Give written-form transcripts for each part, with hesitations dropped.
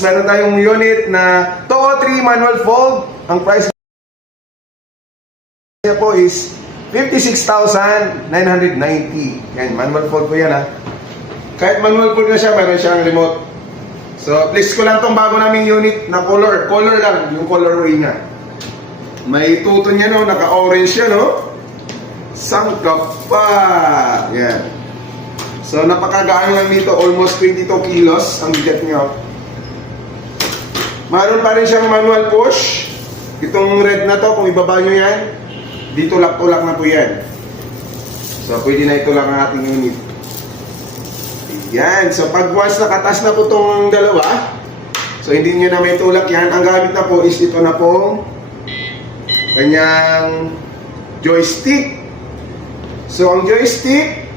meron tayong unit na 203 manual fold. Ang price niya po is 56,990. Yan, manual fold po yan ha. Kahit manual fold na siya, meron siyang remote. So, please ko lang tong bago naming unit na color. Color lang, yung colorway niya. May tuto niya no, naka-orange siya no. Sangkap pa. Yan. So, napakagaan lang dito. Almost 22 kilos ang bigat niya. Meron pa rin siyang manual push. Itong red na to, kung ibaba nyo yan, dito tulak-tulak na po yan. So, pwede na ito lang ang ating unit. Yan. So, pag once nakatas na po itong dalawa, so, hindi nyo na may tulak yan. Ang gamit na po is ito na po kanyang joystick. So, ang joystick,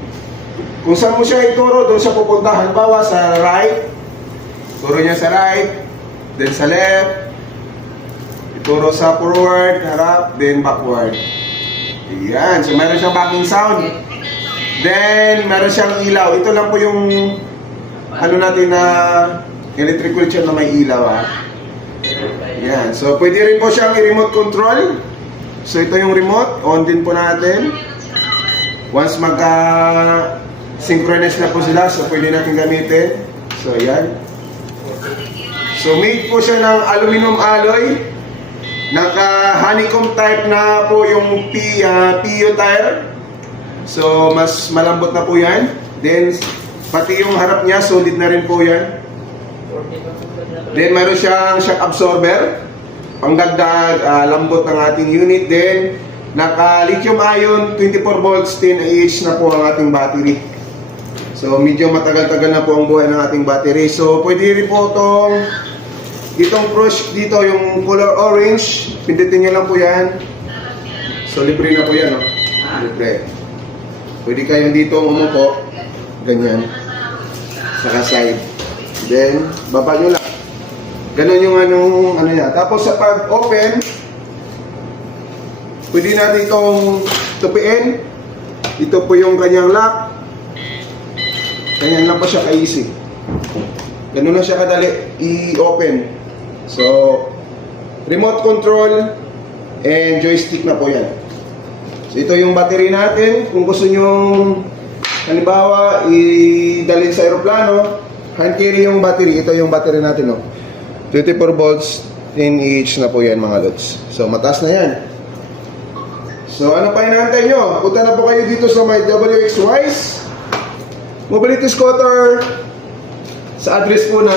kung saan mo siya ituro, doon siya pupunta. Halimbawa, sa right, turo niya sa right, then sa left, ituro sa forward, harap, then backward. Ayan. So, meron siyang backing sound. Then, meron siyang ilaw. Ito lang po yung ano natin na electric wheelchair na may ilaw ha. Ayan. So, pwede rin po siyang i-remote control. So, ito yung remote. On din po natin. Once magka-synchronize na po sila, so pwede natin gamitin. So, ayan. So, made po siya ng aluminum alloy. Naka-honeycomb type na po yung PU tire. So, mas malambot na po yan. Then, pati yung harap niya, solid na rin po yan. Then, meron siyang shock absorber. Pangdagdag lambot ng ating unit. Then, naka-lithium ion, 24 volts, 10 Ah na po ang ating battery. So, medyo matagal-tagal na po ang buhay ng ating battery. So, pwede rin po itong brush dito, yung color orange. Pindutin nyo lang po yan. So, libre na po yan, no? Libre. Pwede kayong dito umupo. Ganyan. Saka side. Then, baba nyo lang. Ganon yung ano niya. Tapos sa pag-open, pwede natin itong tupiin. Ito po yung kanyang lock. Ganyan lang po siya ka-easy. Ganon na siya kadali i-open. So, remote control and joystick na po yan. So, ito yung battery natin. Kung gusto nyo, halimbawa, idalhin sa aeroplano, hand carry yung battery. Ito yung battery natin, no? 24 volts, 10 Ah na po yan, mga lods. So, mataas na yan. So, ano pa hinahantay nyo? Punta na po kayo dito sa may WX Wise Mobility Scooter sa address po na